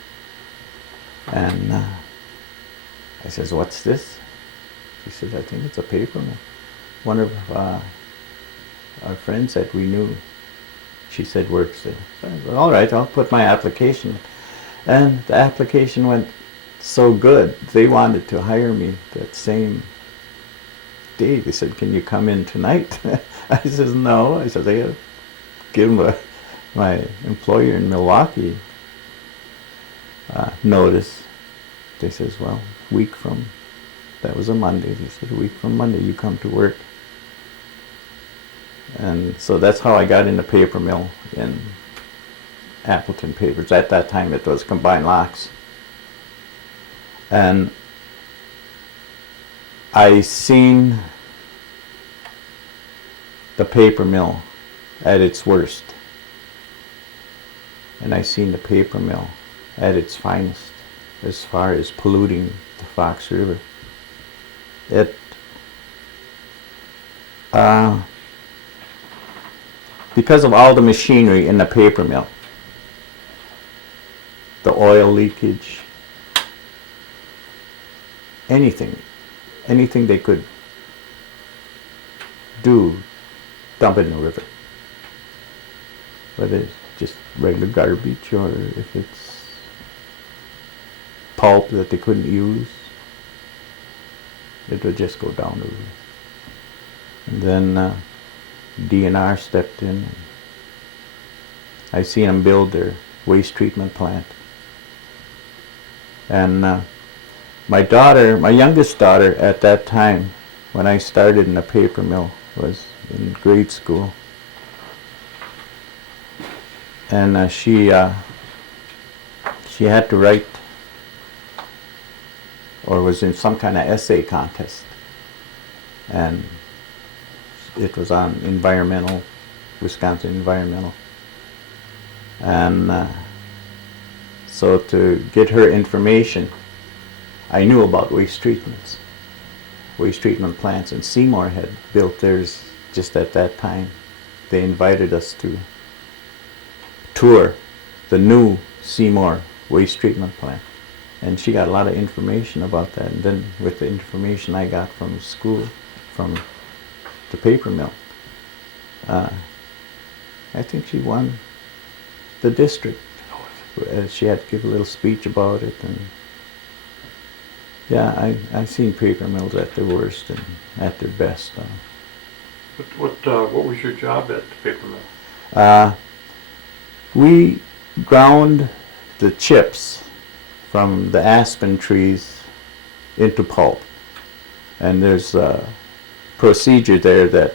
and I says, "What's this?" She says, "I think it's a paper mill." One of our friends that we knew, she said, works there. So I said, "All right, I'll put my application." And the application went so good, they wanted to hire me that same day. They said, "Can you come in tonight?" I says, "No." I said, "I gotta give my employer in Milwaukee notice." They says, "Well, week from," that was a Monday, they said, "A week from Monday you come to work." And so that's how I got in the paper mill in Appleton Papers. At that time it was Combined Locks. And I seen the paper mill at its worst. And I seen the paper mill at its finest as far as polluting the Fox River. because of all the machinery in the paper mill, the oil leakage, anything they could do, dump it in the river. Whether it's just regular garbage or if it's pulp that they couldn't use, it would just go down the river. And then DNR stepped in. I seen them build their waste treatment plant. And my youngest daughter at that time, when I started in the paper mill, was in grade school. And she had to write, or was in some kind of essay contest. And it was on environmental, Wisconsin environmental. And so to get her information, I knew about waste treatment plants, and Seymour had built theirs just at that time. They invited us to tour the new Seymour waste treatment plant. And she got a lot of information about that. And then with the information I got from school, from the paper mill, I think she won the district. She had to give a little speech about it. And yeah, I seen paper mills at their worst and at their best. What was your job at the paper mill? We ground the chips from the aspen trees into pulp. And there's a procedure there that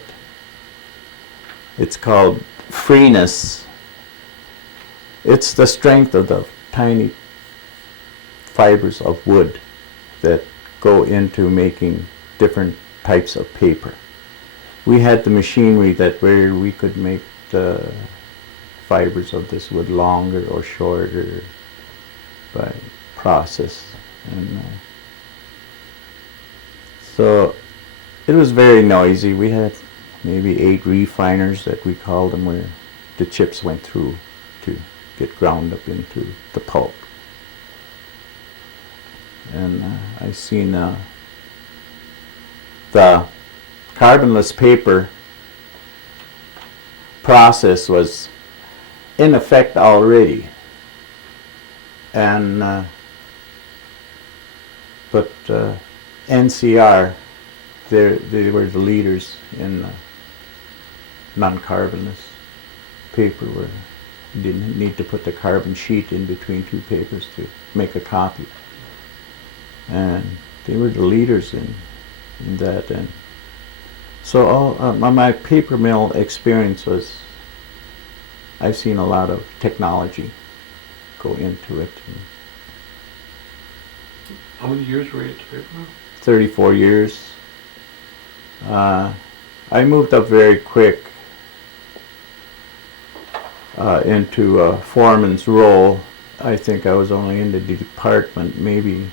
it's called freeness. It's the strength of the tiny fibers of wood that go into making different types of paper. We had the machinery that where we could make the fibers of this wood longer or shorter by process. And so it was very noisy. We had maybe 8 refiners that we called them, where the chips went through to get ground up into the pulp. And I seen the carbonless paper process was in effect already, and but NCR, they were the leaders in non-carbonless paper, where you didn't need to put the carbon sheet in between 2 papers to make a copy. And they were the leaders in that. And so all my paper mill experience was, I've seen a lot of technology go into it. How many years were you at the paper mill? 34 years. I moved up very quick into a foreman's role. I think I was only in the department maybe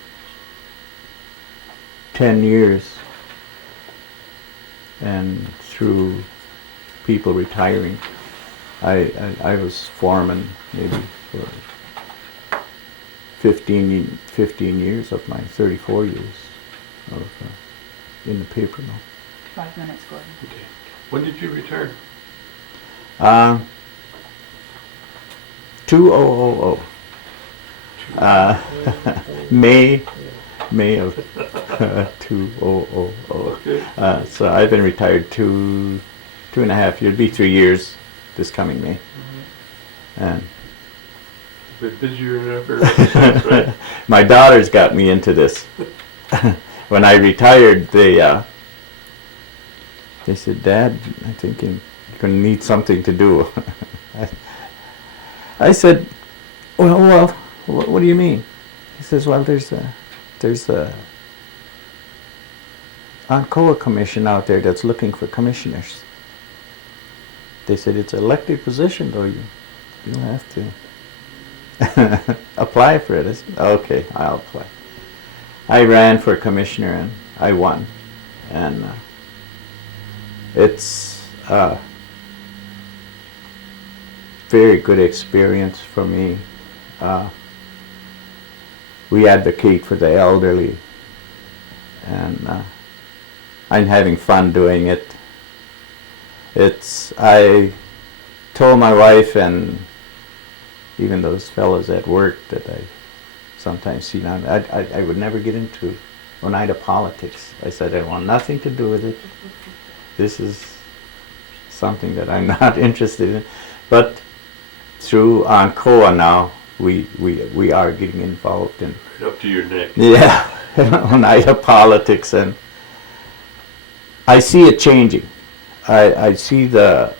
10 years, and through people retiring, I was foreman maybe for 15 years of my 34 years of in the paper mill. 5 minutes, Gordon. Okay. When did you retire? 2000. May of 2000. Okay. So I've been retired 2.5 years. It'll be 3 years this coming May. And A bit busier than ever since, right? my daughters got me into this. When I retired, they said, "Dad, I think you're going to need something to do." I said, well, what do you mean? He says, "Well, there's a Alcoa commission out there that's looking for commissioners." They said, "It's an elected position, though. You'll have to apply for it." I said, "Okay, I'll apply." I ran for commissioner and I won. And it's very good experience for me. We advocate for the elderly, and I'm having fun doing it. I told my wife and even those fellows at work that I sometimes see now, I would never get into Oneida politics. I said I want nothing to do with it. This is something that I'm not interested in. But through Ancoa now, we are getting involved in. Right up to your neck. Yeah, Oneida politics, and I see it changing. I see the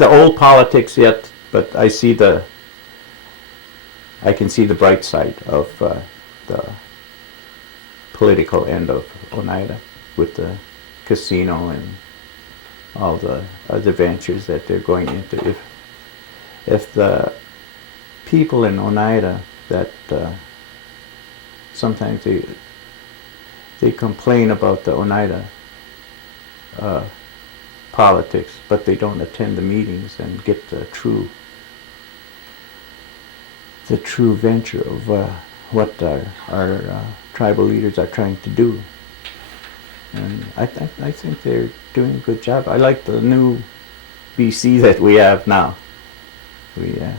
old politics yet, but I can see the bright side of the political end of Oneida with the casino and all the other ventures that they're going into. If the people in Oneida that sometimes they complain about the Oneida politics, but they don't attend the meetings and get the true venture of what our tribal leaders are trying to do. And I think they're doing a good job. I like the new BC that we have now. Well,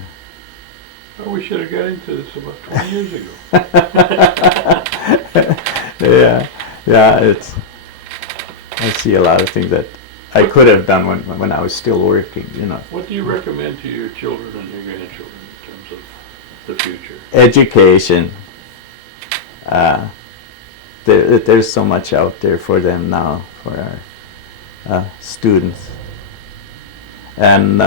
we should have got into this about 20 years ago. Yeah. I see a lot of things that I could have done when I was still working. What do you recommend to your children and your grandchildren in terms of the future? Education. There's so much out there for them now, for our students. And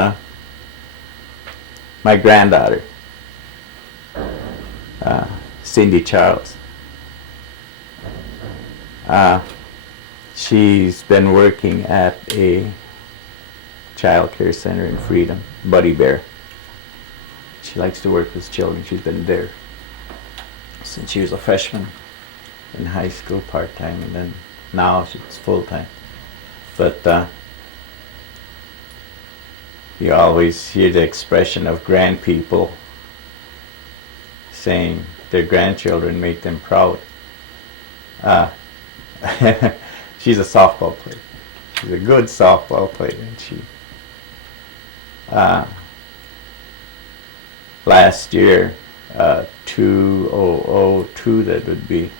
my granddaughter, Cindy Charles, she's been working at a child care center in Freedom, Buddy Bear. She likes to work with children. She's been there since she was a freshman in high school, part-time, and then now she's full-time. But you always hear the expression of grandpeople saying their grandchildren make them proud. She's a softball player. She's a good softball player, and she last year, 2002 that would be,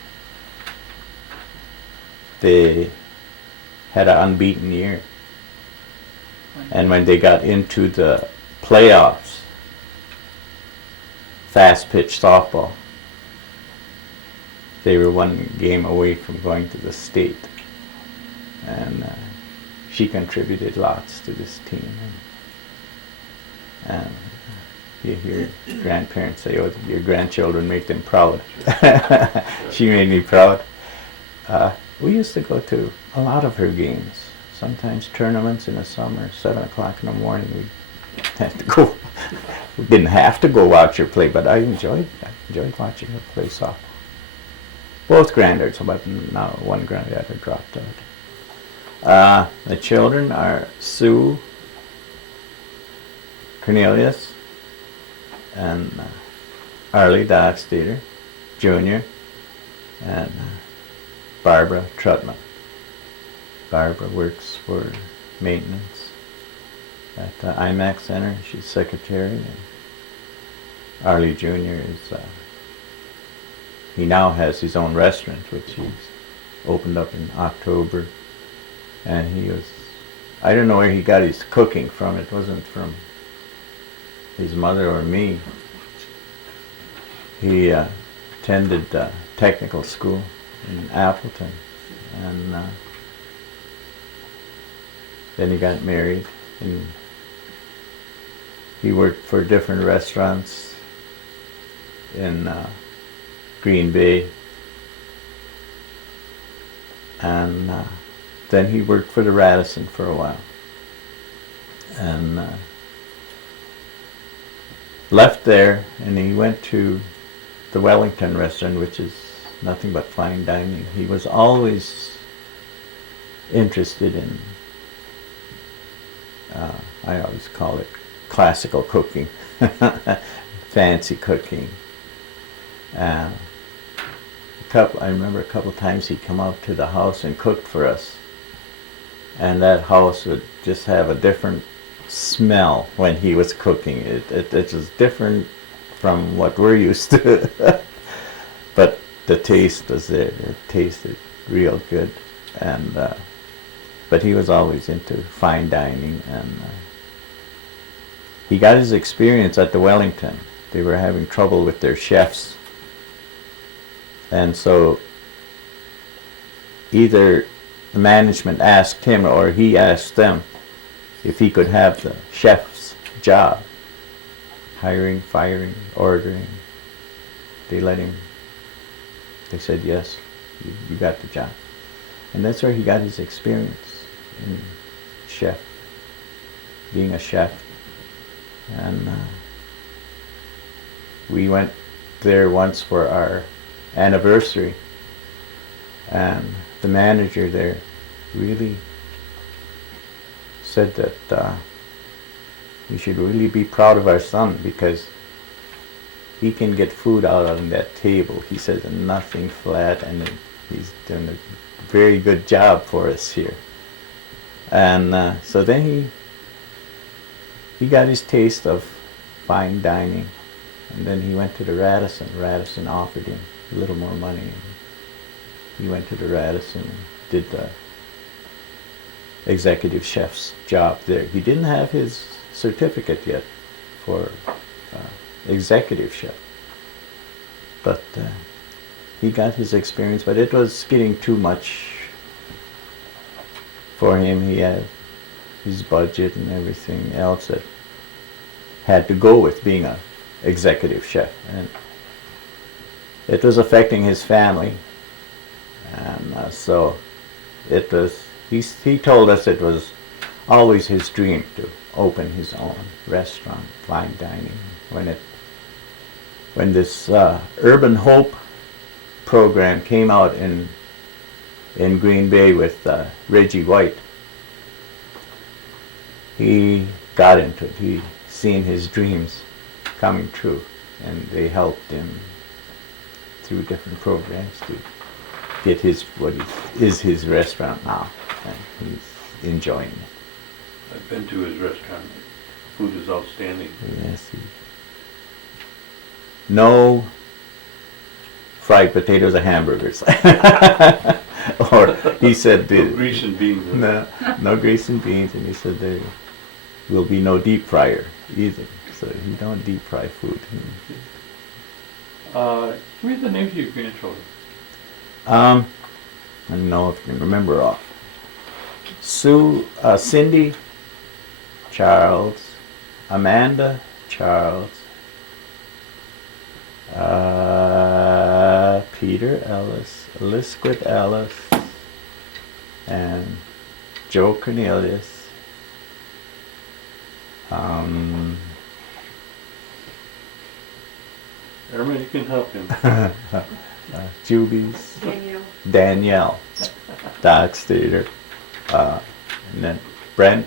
they had an unbeaten year. And when they got into the playoffs, fast pitch softball, they were one game away from going to the state. And she contributed lots to this team. And you hear grandparents say, "Oh, your grandchildren make them proud." She made me proud. We used to go to a lot of her games. Sometimes tournaments in the summer, 7 o'clock in the morning. We had to go. We didn't have to go watch her play, but I enjoyed watching her play softball. Both granddaughters, but now one granddaughter dropped out. The children are Sue, Cornelius, and Arlie Doxtator, Jr., and Barbara Trutman. Barbara works for maintenance at the IMAX Center. She's secretary. And Arlie Jr. is, he now has his own restaurant, which he's opened up in October. And he was, I don't know where he got his cooking from. It wasn't from his mother or me. He attended technical school in Appleton, and then he got married, and he worked for different restaurants in Green Bay, and then he worked for the Radisson for a while, and left there, and he went to the Wellington restaurant, which is nothing but fine dining. He was always interested in I always call it classical cooking, fancy cooking. I remember a couple times he'd come out to the house and cook for us, and that house would just have a different smell when he was cooking. It was different from what we're used to, but the taste was there. It tasted real good, and but he was always into fine dining, and he got his experience at the Wellington. They were having trouble with their chefs. And so either the management asked him or he asked them if he could have the chef's job. Hiring, firing, ordering. They let him. They said, yes, you got the job. And that's where he got his experience in chef, being a chef. And we went there once for our anniversary, and the manager there really said that we should really be proud of our son because he can get food out on that table. He says nothing flat, and he's done a very good job for us here. And so then he got his taste of fine dining, and then he went to the Radisson. Radisson offered him a little more money. He went to the Radisson and did the executive chef's job there. He didn't have his certificate yet for executive chef, but he got his experience, but it was getting too much for him. He had his budget and everything else that had to go with being a executive chef, and it was affecting his family, and so it was. He told us it was always his dream to open his own restaurant, fine dining. When this Urban Hope program came out in Green Bay with Reggie White, he got into it. He seen his dreams coming true, and they helped him through different programs to get what is his restaurant now, and he's enjoying it. I've been to his restaurant. Food is outstanding. Yes. No fried potatoes or hamburgers. Or he said No grease and beans. no grease and beans, and he said there will be no deep fryer either. So he don't deep fry food. Give me the names of your grandchildren. I don't know if you can remember all. Cindy, Charles, Amanda, Charles, Peter Ellis, Lisquith Ellis, and Joe Cornelius. Everybody can help him. Jubies, Danielle, Doxtator, and then Brent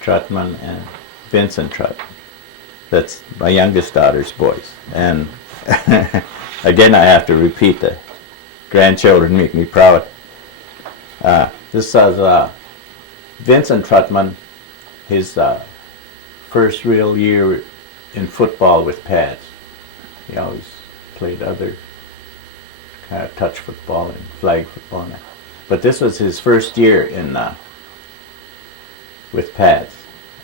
Trutman and Vincent Trutman. That's my youngest daughter's boys. And again, I have to repeat that grandchildren make me proud. This is Vincent Trutman, his first real year in football with pads. He always played other kind of touch football and flag football. But this was his first year in with pads.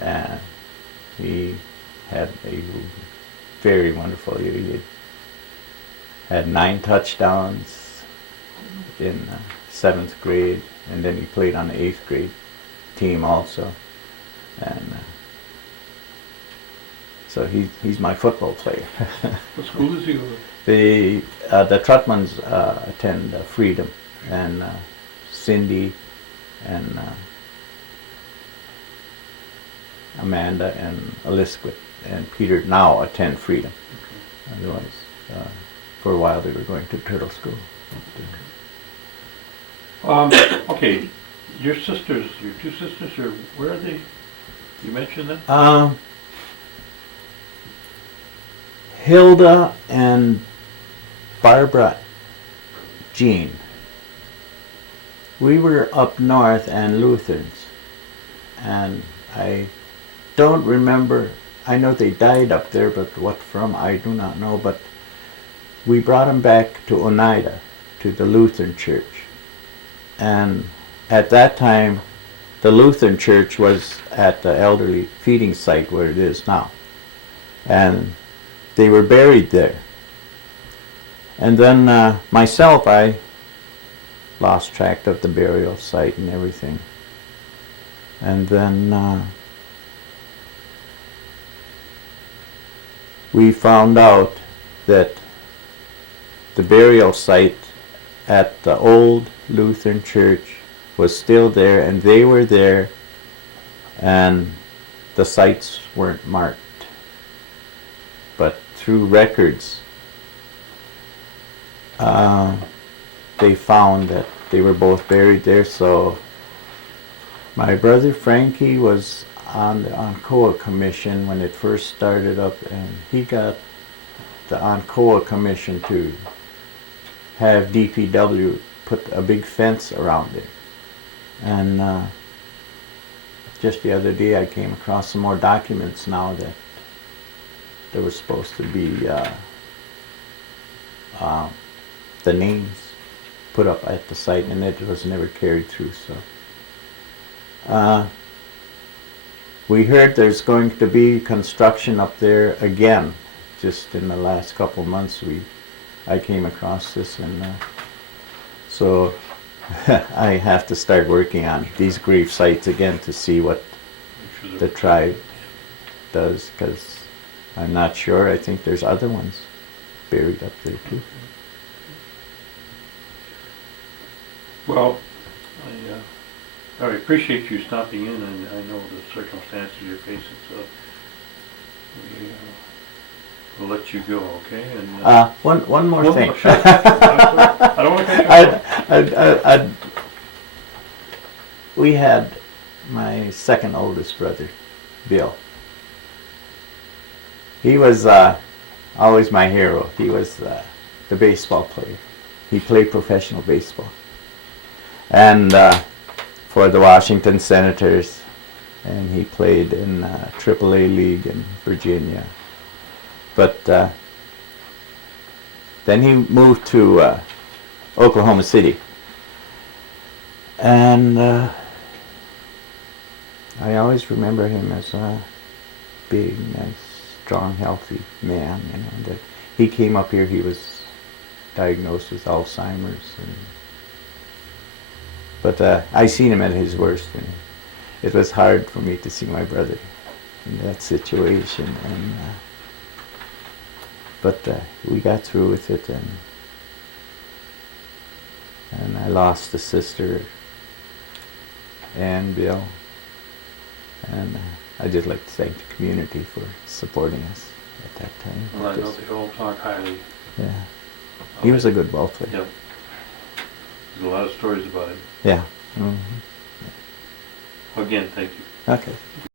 And he had a very wonderful year. He had 9 touchdowns in 7th grade, and then he played on the 8th grade team also. And so he's my football player. What school does he go to? The Trutmans attend Freedom, and Cindy and Amanda and Elizabeth and Peter now attend Freedom. Okay. Otherwise, for a while they were going to Turtle School. Okay, Your sisters, your two sisters, are where are they? You mentioned them? Hilda and Barbara Jean. We were up north and Lutherans, and I don't remember. I know they died up there, but what from I do not know. But we brought them back to Oneida, to the Lutheran church, and at that time the Lutheran church was at the elderly feeding site where it is now, and they were buried there. And then myself, I lost track of the burial site and everything. And then we found out that the burial site at the old Lutheran church was still there, and they were there, and the sites weren't marked. But through records, they found that they were both buried there. So my brother Frankie was on the Ancoa Commission when it first started up, and he got the Ancoa Commission to have DPW put a big fence around it. And just the other day I came across some more documents now that there was supposed to be the names put up at the site, and it was never carried through. So we heard there's going to be construction up there again. Just in the last couple months I came across this, and so I have to start working on these grave sites again to see what the tribe does, because I'm not sure. I think there's other ones buried up there too. Well, I appreciate you stopping in, and I know the circumstances you're facing, so we'll let you go, okay? And one more thing. Sure. I don't want to cut you off. We had my second oldest brother, Bill. He was always my hero. He was the baseball player. He played professional baseball, and for the Washington Senators, and he played in AAA League in Virginia. But then he moved to Oklahoma City, and I always remember him as a big, nice, strong, healthy man. You know, that he came up here. He was diagnosed with Alzheimer's, but I seen him at his worst, and it was hard for me to see my brother in that situation. And but we got through with it, and I lost a sister and Bill, and I'd just like to thank the community for supporting us at that time. Well, I know they all talk highly. Yeah, he was a good ball player. Yep. There's a lot of stories about him. Yeah. Mm-hmm. Again, thank you. Okay.